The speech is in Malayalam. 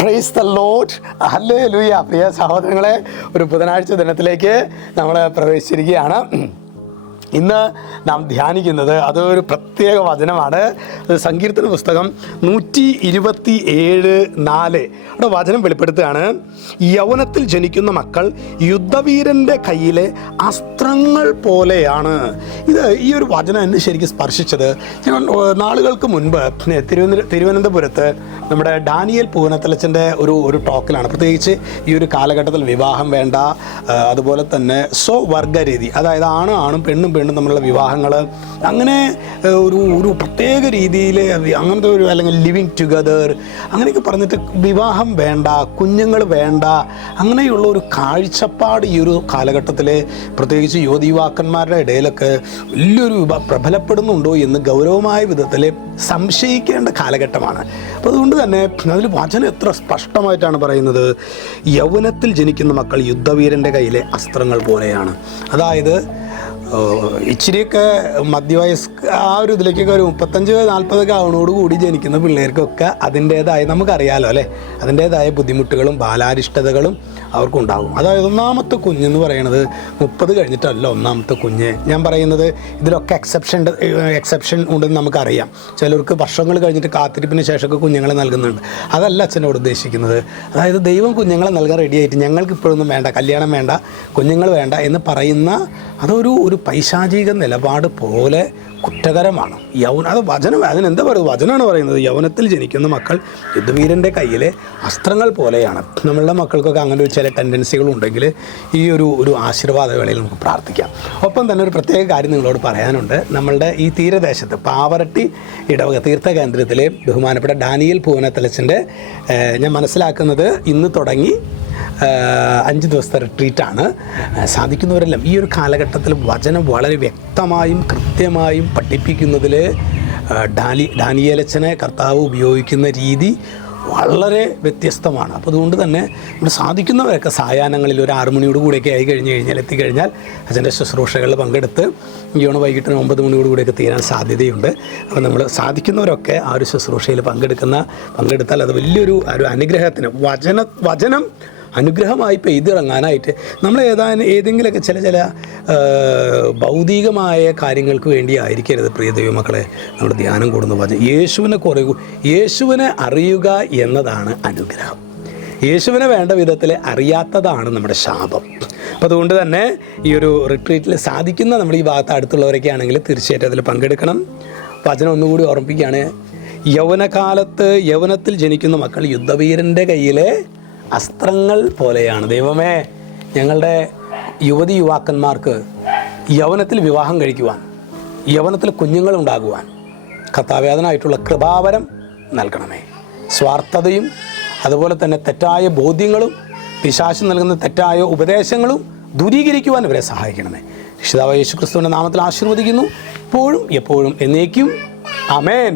Praise the Lord. ഹല്ലേലൂയ. പ്രിയ സഹോദരങ്ങളെ, ഒരു ബുധനാഴ്ച ദിനത്തിലേക്ക് നമ്മൾ പ്രവേശിച്ചിരിക്കുകയാണ്. ഇന്ന് നാം ധ്യാനിക്കുന്നത് അതൊരു പ്രത്യേക വചനമാണ്. സങ്കീർത്തന പുസ്തകം 127:4 അവിടെ വചനം വെളിപ്പെടുത്തുകയാണ്. യൗവനത്തിൽ ജനിക്കുന്ന മക്കൾ യുദ്ധവീരൻ്റെ കയ്യിലെ അസ്ത്രങ്ങൾ പോലെയാണ്. ഈ ഒരു വചനം എന്നെ ശരിക്കും സ്പർശിച്ചത് നാളുകൾക്ക് മുൻപ് തിരുവനന്തപുരത്ത് നമ്മുടെ ഡാനിയേൽ പൂവനത്തലച്ചൻ്റെ ഒരു ടോക്കിലാണ്. പ്രത്യേകിച്ച് ഈ ഒരു കാലഘട്ടത്തിൽ വിവാഹം വേണ്ട, അതുപോലെ തന്നെ സ്വവർഗരീതി, അതായത് ആണും പെണ്ണും തമ്മിലുള്ള വിവാഹങ്ങൾ, അങ്ങനെ ഒരു പ്രത്യേക രീതിയിൽ അങ്ങനത്തെ ഒരു, അല്ലെങ്കിൽ ലിവിങ് ടുഗദർ, അങ്ങനെയൊക്കെ പറഞ്ഞിട്ട് വിവാഹം വേണ്ട, കുഞ്ഞുങ്ങൾ വേണ്ട, അങ്ങനെയുള്ള ഒരു കാഴ്ചപ്പാട് ഈ ഒരു കാലഘട്ടത്തിൽ പ്രത്യേകിച്ച് യുവാക്കന്മാരുടെ ഇടയിലൊക്കെ വലിയൊരു പ്രബലപ്പെടുന്നുണ്ടോ എന്ന് ഗൗരവമായ വിധത്തിൽ സംശയിക്കേണ്ട കാലഘട്ടമാണ്. അപ്പോൾ അതുകൊണ്ട് തന്നെ അതിൽ വചനം എത്ര സ്പഷ്ടമായിട്ടാണ് പറയുന്നത്, യൗവനത്തിൽ ജനിക്കുന്ന മക്കൾ യുദ്ധവീരൻ്റെ കയ്യിലെ അസ്ത്രങ്ങൾ പോലെയാണ്. അതായത് ഇച്ചിരിയൊക്കെ മധ്യവയസ്ക ആ ഒരു ഇതിലേക്കൊക്കെ ഒരു 35-40 ആവണോടുകൂടി ജനിക്കുന്ന പിള്ളേർക്കൊക്കെ അതിൻ്റേതായ, നമുക്കറിയാലോ അല്ലേ, അതിൻ്റേതായ ബുദ്ധിമുട്ടുകളും ബാലാരിഷ്ടതകളും അവർക്കുണ്ടാകും. അതായത് ഒന്നാമത്തെ കുഞ്ഞെന്ന് പറയുന്നത് 30 കഴിഞ്ഞിട്ടല്ല ഒന്നാമത്തെ കുഞ്ഞ്. ഞാൻ പറയുന്നത് ഇതിലൊക്കെ എക്സെപ്ഷൻ ഉണ്ടെന്ന് നമുക്കറിയാം. ചിലർക്ക് വർഷങ്ങൾ കഴിഞ്ഞിട്ട് കാത്തിരിപ്പിന് ശേഷമൊക്കെ കുഞ്ഞുങ്ങളെ നൽകുന്നുണ്ട്. അതല്ല അച്ഛനോട് ഉദ്ദേശിക്കുന്നത്. അതായത് ദൈവം കുഞ്ഞുങ്ങളെ നൽകാൻ റെഡിയായിട്ട് ഞങ്ങൾക്ക് ഇപ്പോഴൊന്നും വേണ്ട, കല്യാണം വേണ്ട, കുഞ്ഞുങ്ങൾ വേണ്ട എന്ന് പറയുന്ന അതൊരു പൈശാചിക നിലപാട് പോലെ കുറ്റകരമാണ്. അത് വചനം, അതിനെന്താ പറയുക, വചനമാണ് പറയുന്നത് യൗവനത്തിൽ ജനിക്കുന്ന മക്കൾ യുദ്ധവീരൻ്റെ കയ്യിലെ അസ്ത്രങ്ങൾ പോലെയാണ്. നമ്മളുടെ മക്കൾക്കൊക്കെ അങ്ങനെ ഒരു ചില ടെൻഡൻസികളുണ്ടെങ്കിൽ ഈ ഒരു ആശീർവാദ വേളയിൽ നമുക്ക് പ്രാർത്ഥിക്കാം. ഒപ്പം തന്നെ ഒരു പ്രത്യേക കാര്യം നിങ്ങളോട് പറയാനുണ്ട്. നമ്മളുടെ ഈ തീരദേശത്ത് പാവറട്ടി ഇടവക തീർത്ഥ കേന്ദ്രത്തിലെ ബഹുമാനപ്പെട്ട ഡാനിയേൽ പൂവനത്തലച്ചൻ്റെ ഞാൻ മനസ്സിലാക്കുന്നത് ഇന്ന് തുടങ്ങി 5 ദിവസത്തെ റിട്രീറ്റാണ്. സാധിക്കുന്നവരെല്ലാം ഈ ഒരു കാലഘട്ടത്തിൽ വചനം വളരെ വ്യക്തമായും കൃത്യമായും പഠിപ്പിക്കുന്നതിൽ ഡാനിയേലച്ചനെ കർത്താവ് ഉപയോഗിക്കുന്ന രീതി വളരെ വ്യത്യസ്തമാണ്. അപ്പോൾ അതുകൊണ്ട് തന്നെ ഇവിടെ സാധിക്കുന്നവരൊക്കെ സായാഹ്നങ്ങളിൽ ഒരു 6 മണിയോട് കൂടിയൊക്കെ എത്തിക്കഴിഞ്ഞാൽ അച്ഛൻ്റെ ശുശ്രൂഷകളിൽ പങ്കെടുത്ത് വൈകിട്ട് 9 മണിയോട് കൂടിയൊക്കെ തീരാൻ സാധ്യതയുണ്ട്. അപ്പോൾ നമ്മൾ സാധിക്കുന്നവരൊക്കെ ആ ഒരു ശുശ്രൂഷയിൽ പങ്കെടുത്താൽ അത് വലിയൊരു അനുഗ്രഹത്തിന് വചനം അനുഗ്രഹമായി പെയ്തിറങ്ങാനായിട്ട് നമ്മൾ ഏതെങ്കിലുമൊക്കെ ചില ഭൗതികമായ കാര്യങ്ങൾക്ക് വേണ്ടി ആയിരിക്കരുത് പ്രിയ ദൈവമക്കളെ നമ്മൾ ധ്യാനം കൂടുന്ന വചനം. യേശുവിനെ അറിയുക എന്നതാണ് അനുഗ്രഹം. യേശുവിനെ വേണ്ട വിധത്തിൽ അറിയാത്തതാണ് നമ്മുടെ ശാപം. അപ്പോൾ അതുകൊണ്ട് തന്നെ ഈ ഒരു റിട്രീറ്റിൽ സാധിക്കുന്ന നമ്മുടെ ഈ ഭാഗത്ത് അടുത്തുള്ളവരൊക്കെ ആണെങ്കിൽ തീർച്ചയായിട്ടും അതിൽ പങ്കെടുക്കണം. വചനം ഒന്നുകൂടി ഓർമ്മിപ്പിക്കുകയാണ്. യൗവനത്തിൽ ജനിക്കുന്ന മക്കൾ യുദ്ധവീരൻ്റെ കയ്യിലെ അസ്ത്രങ്ങൾ പോലെയാണ്. ദൈവമേ, ഞങ്ങളുടെ യുവാക്കന്മാർക്ക് യൗവനത്തിൽ വിവാഹം കഴിക്കുവാൻ, യൗവനത്തിൽ കുഞ്ഞുങ്ങളുണ്ടാകുവാൻ കർത്താവേദനായിട്ടുള്ള കൃപാവരം നൽകണമേ. സ്വാർത്ഥതയും അതുപോലെ തന്നെ തെറ്റായ ബോധ്യങ്ങളും പിശാച് നൽകുന്ന തെറ്റായ ഉപദേശങ്ങളും ദൂരീകരിക്കുവാൻ ഇവരെ സഹായിക്കണമേ. രക്ഷിതാവായ യേശുക്രിസ്തുവിൻ്റെ നാമത്തിൽ ആശീർവദിക്കുന്നു, ഇപ്പോഴും എപ്പോഴും എന്നേക്കും. ആമേൻ.